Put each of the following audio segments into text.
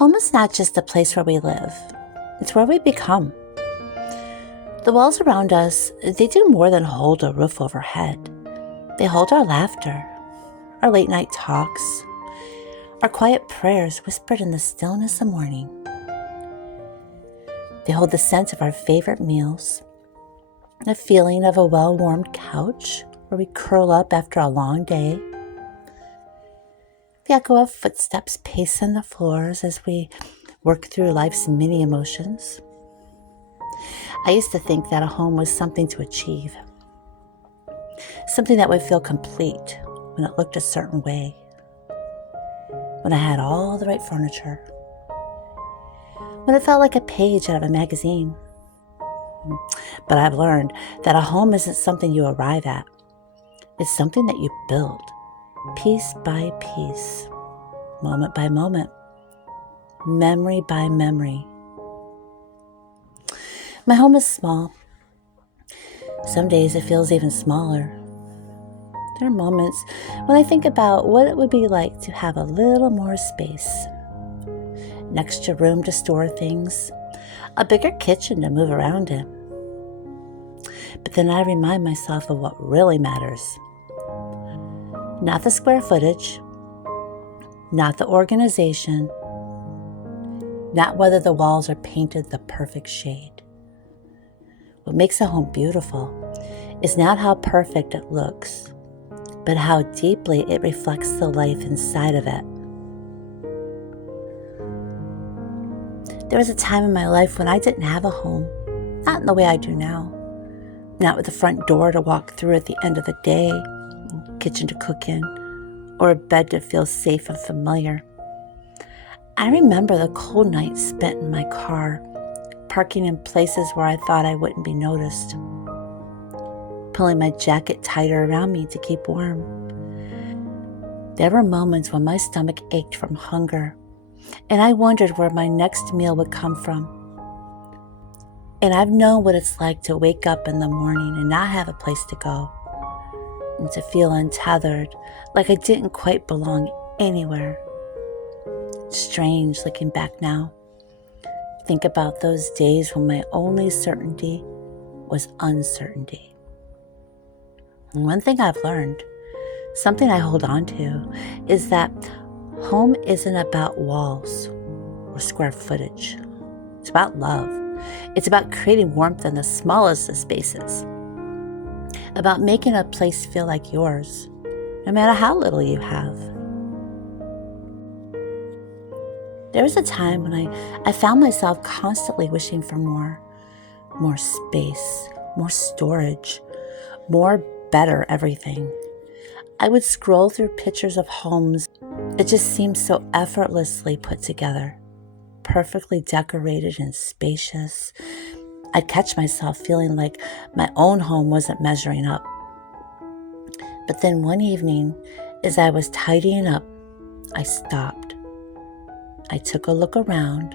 Home is not just a place where we live. It's where we become. The walls around us, they do more than hold a roof overhead. They hold our laughter, our late night talks, our quiet prayers whispered in the stillness of morning. They hold the scent of our favorite meals, the feeling of a well-warmed couch where we curl up after a long day, the echo of footsteps pacing the floors as we work through life's many emotions. I used to think that a home was something to achieve, something that would feel complete when it looked a certain way, when I had all the right furniture, when it felt like a page out of a magazine. But I've learned that a home isn't something you arrive at. It's something that you build, piece by piece, moment by moment, memory by memory. My home is small. Some days it feels even smaller. There are moments when I think about what it would be like to have a little more space, an extra room to store things, a bigger kitchen to move around in. But then I remind myself of what really matters. Not the square footage, not the organization, not whether the walls are painted the perfect shade. What makes a home beautiful is not how perfect it looks, but how deeply it reflects the life inside of it. There was a time in my life when I didn't have a home, not in the way I do now. Not with a front door to walk through at the end of the day, kitchen to cook in, or a bed to feel safe and familiar. I remember the cold nights spent in my car, parking in places where I thought I wouldn't be noticed, pulling my jacket tighter around me to keep warm. There were moments when my stomach ached from hunger, and I wondered where my next meal would come from. And I've known what it's like to wake up in the morning and not have a place to go, and to feel untethered, like I didn't quite belong anywhere. Strange looking back now. Think about those days when my only certainty was uncertainty. And one thing I've learned, something I hold on to, is that home isn't about walls or square footage. It's about love. It's about creating warmth in the smallest of spaces. About making a place feel like yours, no matter how little you have. There was a time when I found myself constantly wishing for more space, more storage, more better everything. I would scroll through pictures of homes that just seemed so effortlessly put together, perfectly decorated and spacious. I'd catch myself feeling like my own home wasn't measuring up. But then one evening, as I was tidying up, I stopped. I took a look around,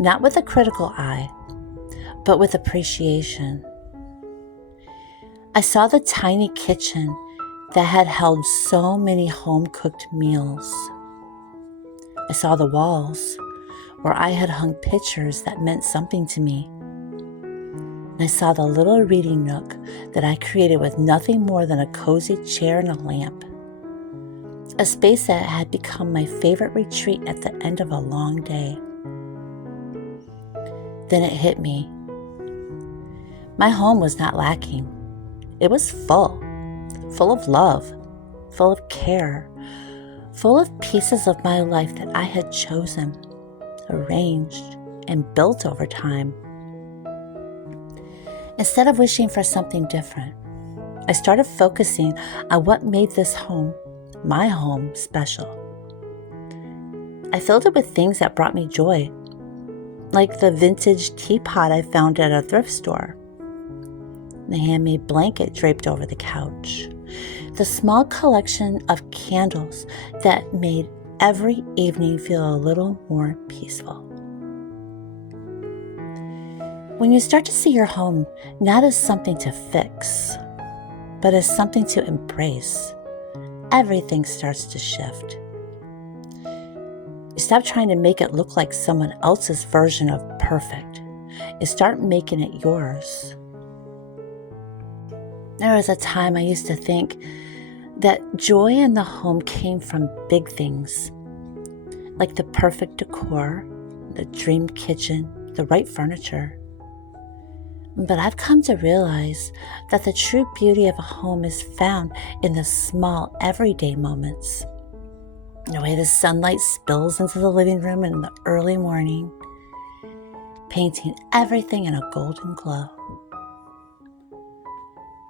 not with a critical eye, but with appreciation. I saw the tiny kitchen that had held so many home-cooked meals. I saw the walls where I had hung pictures that meant something to me. And I saw the little reading nook that I created with nothing more than a cozy chair and a lamp. A space that had become my favorite retreat at the end of a long day. Then it hit me. My home was not lacking. It was full of love, full of care, full of pieces of my life that I had chosen, arranged, and built over time. Instead of wishing for something different, I started focusing on what made this home, my home, special. I filled it with things that brought me joy, like the vintage teapot I found at a thrift store, the handmade blanket draped over the couch, the small collection of candles that made every evening feel a little more peaceful. When you start to see your home not as something to fix, but as something to embrace, everything starts to shift. stop trying to make it look like someone else's version of perfect and start making it yours. There was a time I used to think that joy in the home came from big things, like the perfect decor, the dream kitchen, the right furniture. But I've come to realize that the true beauty of a home is found in the small, everyday moments. The way the sunlight spills into the living room in the early morning, painting everything in a golden glow.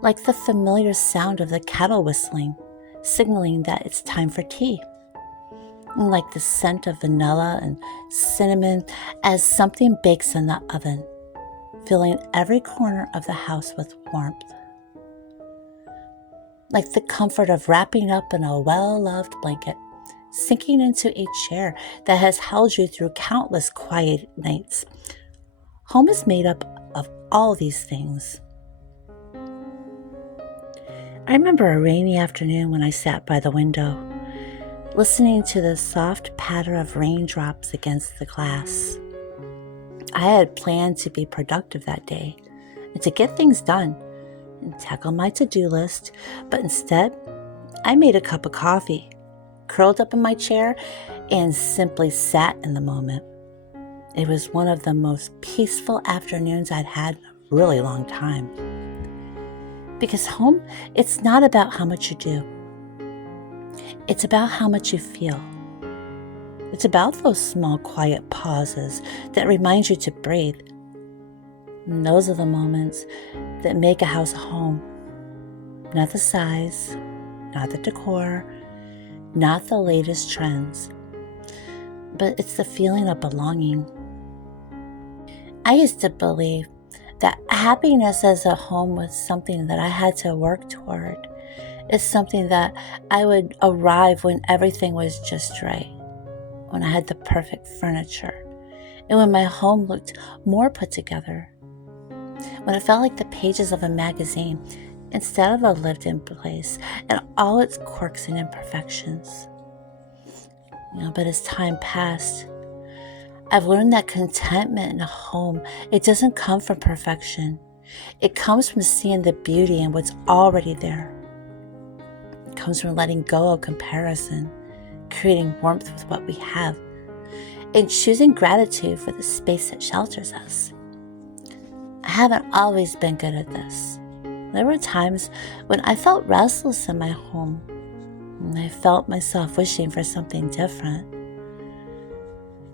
Like the familiar sound of the kettle whistling, signaling that it's time for tea. And like the scent of vanilla and cinnamon as something bakes in the oven, filling every corner of the house with warmth. Like the comfort of wrapping up in a well-loved blanket, sinking into a chair that has held you through countless quiet nights. Home is made up of all these things. I remember a rainy afternoon when I sat by the window, listening to the soft patter of raindrops against the glass. I had planned to be productive that day and to get things done and tackle my to-do list, but instead, I made a cup of coffee, curled up in my chair, and simply sat in the moment. It was one of the most peaceful afternoons I'd had in a really long time. Because home, it's not about how much you do. It's about how much you feel. It's about those small, quiet pauses that remind you to breathe. And those are the moments that make a house a home. Not the size, not the decor, not the latest trends, but it's the feeling of belonging. I used to believe that happiness as a home was something that I had to work toward. It's something that I would arrive when everything was just right, when I had the perfect furniture, and when my home looked more put together, when it felt like the pages of a magazine instead of a lived-in place and all its quirks and imperfections. But as time passed, I've learned that contentment in a home, it doesn't come from perfection. It comes from seeing the beauty in what's already there. It comes from letting go of comparison, creating warmth with what we have, and choosing gratitude for the space that shelters us. I haven't always been good at this. There were times when I felt restless in my home, and I felt myself wishing for something different.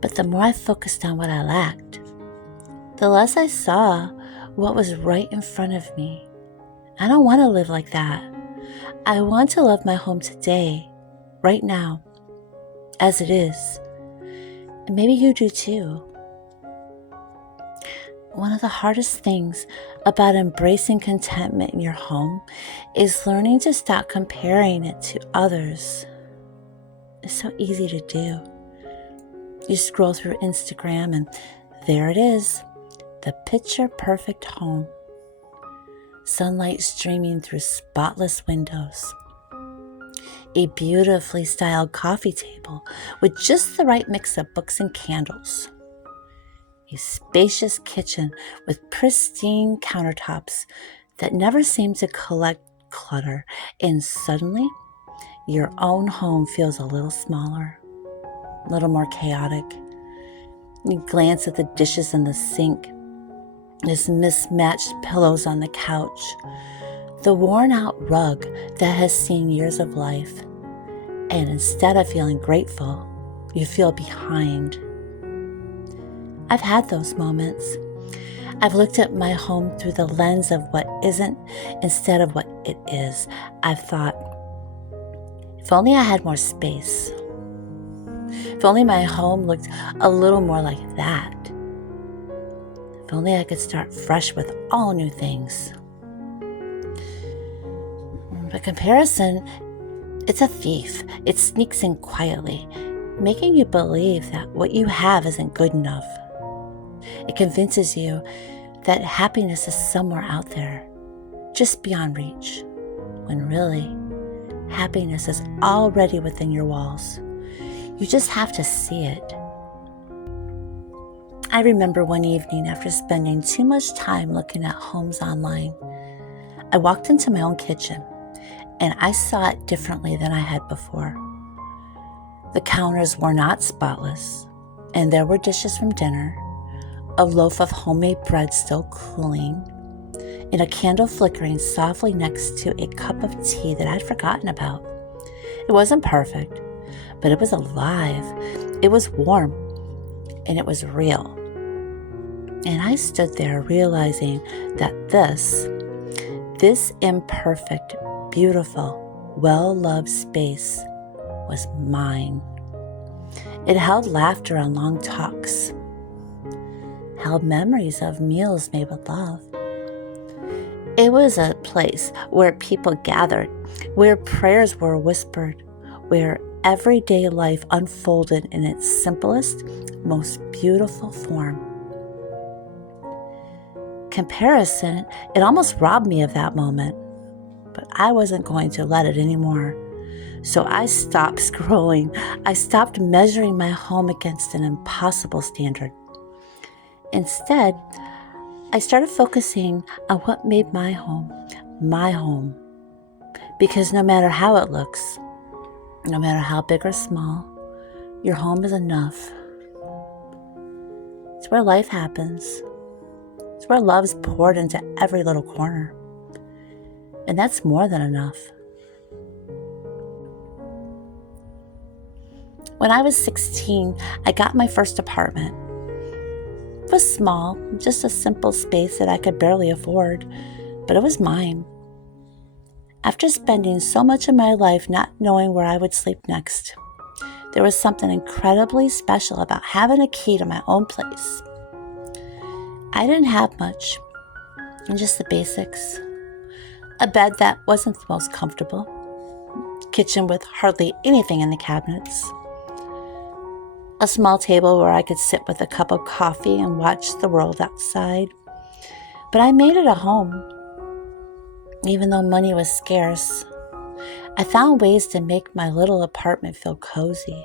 But the more I focused on what I lacked, the less I saw what was right in front of me. I don't want to live like that. I want to love my home today, right now, as it is. And maybe you do too. One of the hardest things about embracing contentment in your home is learning to stop comparing it to others. It's so easy to do. You scroll through Instagram and there it is, the picture-perfect home. Sunlight streaming through spotless windows. A beautifully styled coffee table with just the right mix of books and candles. A spacious kitchen with pristine countertops that never seem to collect clutter, and suddenly your own home feels a little smaller, a little more chaotic. You glance at the dishes in the sink, this mismatched pillows on the couch, the worn-out rug that has seen years of life, and instead of feeling grateful, you feel behind. I've had those moments. I've looked at my home through the lens of what isn't instead of what it is. I've thought, if only I had more space. If only my home looked a little more like that. If only I could start fresh with all new things. But comparison, it's a thief. It sneaks in quietly, making you believe that what you have isn't good enough. It convinces you that happiness is somewhere out there, just beyond reach, when really, happiness is already within your walls. You just have to see it. I remember one evening after spending too much time looking at homes online, I walked into my own kitchen and I saw it differently than I had before. The counters were not spotless, and there were dishes from dinner, a loaf of homemade bread still cooling, and a candle flickering softly next to a cup of tea that I'd forgotten about. It wasn't perfect, but it was alive, it was warm, and it was real. And I stood there realizing that this imperfect, beautiful, well-loved space was mine. It held laughter on long talks, held memories of meals made with love. It was a place where people gathered, where prayers were whispered, where everyday life unfolded in its simplest, most beautiful form. Comparison, it almost robbed me of that moment, but I wasn't going to let it anymore. So I stopped scrolling. I stopped measuring my home against an impossible standard. Instead, I started focusing on what made my home. Because no matter how it looks, no matter how big or small, your home is enough. It's where life happens. It's where love's poured into every little corner. And that's more than enough. When I was 16, I got my first apartment. It was small, just a simple space that I could barely afford, but it was mine. After spending so much of my life not knowing where I would sleep next, there was something incredibly special about having a key to my own place. I didn't have much, just the basics. A bed that wasn't the most comfortable, kitchen with hardly anything in the cabinets, a small table where I could sit with a cup of coffee and watch the world outside. But I made it a home. Even though money was scarce, I found ways to make my little apartment feel cozy.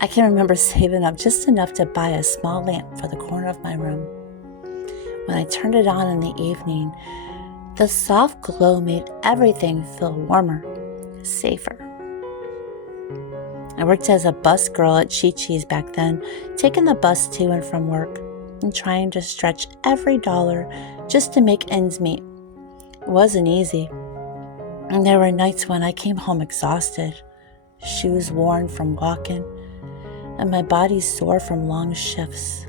I can remember saving up just enough to buy a small lamp for the corner of my room. When I turned it on in the evening, the soft glow made everything feel warmer, safer. I worked as a bus girl at Chi-Chi's back then, taking the bus to and from work and trying to stretch every dollar just to make ends meet. It wasn't easy. And there were nights when I came home exhausted, shoes worn from walking, and my body sore from long shifts.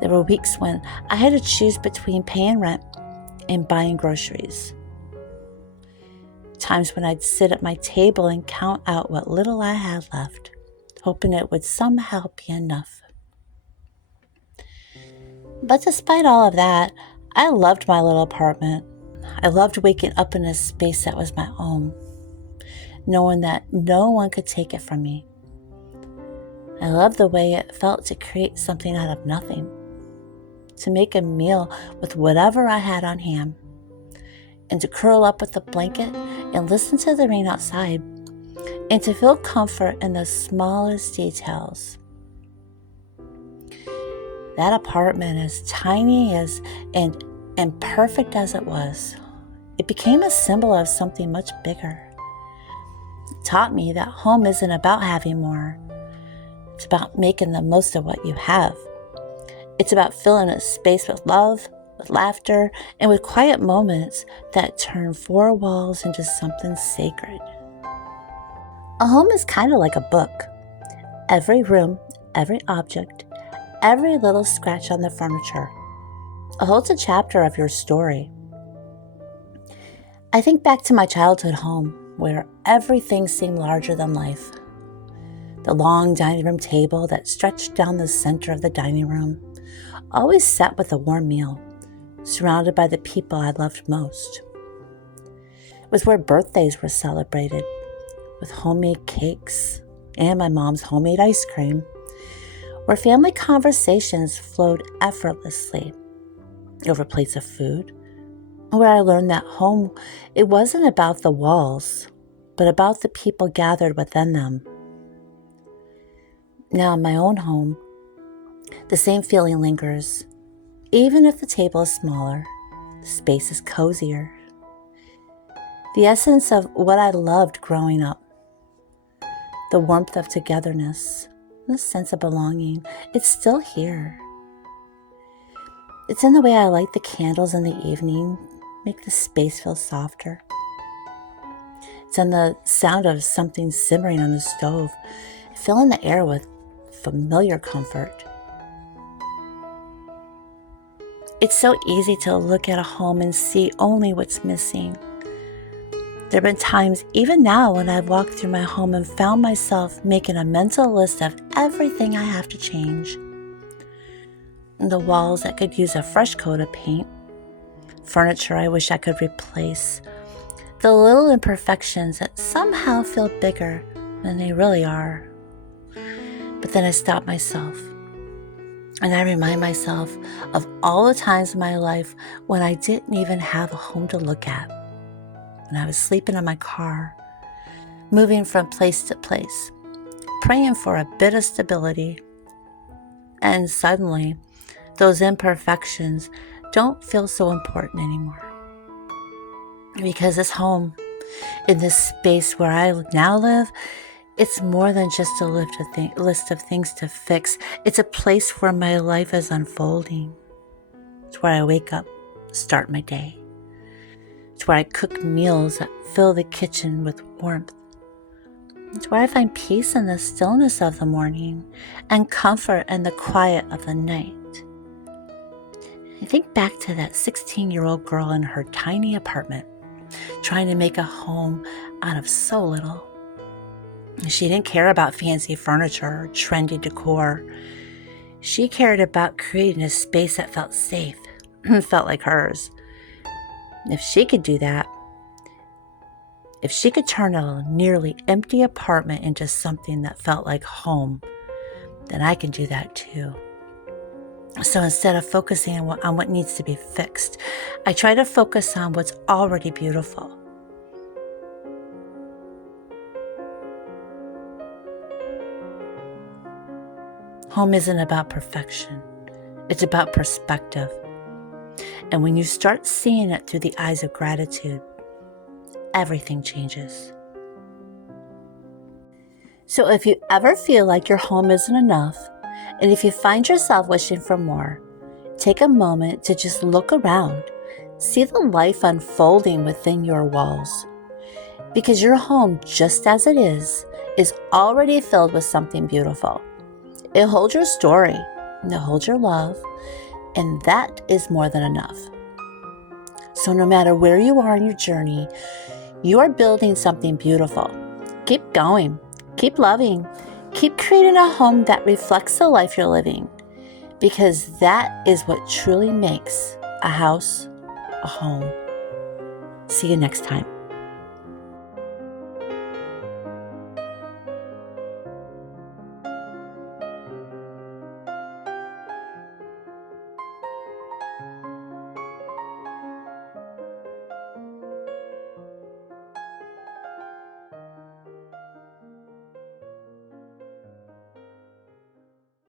There were weeks when I had to choose between paying rent and buying groceries. Times when I'd sit at my table and count out what little I had left, hoping it would somehow be enough. But despite all of that, I loved my little apartment. I loved waking up in a space that was my own, knowing that no one could take it from me. I loved the way it felt to create something out of nothing, to make a meal with whatever I had on hand, and to curl up with a blanket and listen to the rain outside, and to feel comfort in the smallest details. That apartment, as tiny and imperfect as it was, it became a symbol of something much bigger. It taught me that home isn't about having more. It's about making the most of what you have. It's about filling a space with love, with laughter, and with quiet moments that turn four walls into something sacred. A home is kind of like a book. Every room, every object, every little scratch on the furniture holds a chapter of your story. I think back to my childhood home, where everything seemed larger than life. The long dining room table that stretched down the center of the dining room, always set with a warm meal, surrounded by the people I loved most. It was where birthdays were celebrated, with homemade cakes and my mom's homemade ice cream, where family conversations flowed effortlessly over plates of food, where I learned that home, it wasn't about the walls, but about the people gathered within them. Now in my own home, the same feeling lingers. Even if the table is smaller, the space is cozier. The essence of what I loved growing up, the warmth of togetherness, the sense of belonging, it's still here. It's in the way I light the candles in the evening, make the space feel softer. It's in the sound of something simmering on the stove, filling the air with familiar comfort. It's so easy to look at a home and see only what's missing. There have been times, even now, when I've walked through my home and found myself making a mental list of everything I have to change. The walls that could use a fresh coat of paint, furniture I wish I could replace, the little imperfections that somehow feel bigger than they really are. But then I stop myself and I remind myself of all the times in my life when I didn't even have a home to look at. When I was sleeping in my car, moving from place to place, praying for a bit of stability. And suddenly, those imperfections don't feel so important anymore. Because this home, in this space where I now live, it's more than just a list of things to fix. It's a place where my life is unfolding. It's where I wake up, start my day. It's where I cook meals that fill the kitchen with warmth. It's where I find peace in the stillness of the morning and comfort in the quiet of the night. I think back to that 16-year-old girl in her tiny apartment, trying to make a home out of so little. She didn't care about fancy furniture or trendy decor. She cared about creating a space that felt safe, felt like hers. If she could do that, if she could turn a nearly empty apartment into something that felt like home, then I can do that too. So instead of focusing on what needs to be fixed, I try to focus on what's already beautiful. Home isn't about perfection. It's about perspective. And when you start seeing it through the eyes of gratitude, everything changes. So if you ever feel like your home isn't enough, and if you find yourself wishing for more, take a moment to just look around. See the life unfolding within your walls. Because your home, just as it is already filled with something beautiful. It holds your story, and it holds your love, and that is more than enough. So no matter where you are in your journey, you are building something beautiful. Keep going, keep loving, keep creating a home that reflects the life you're living, because that is what truly makes a house a home. See you next time.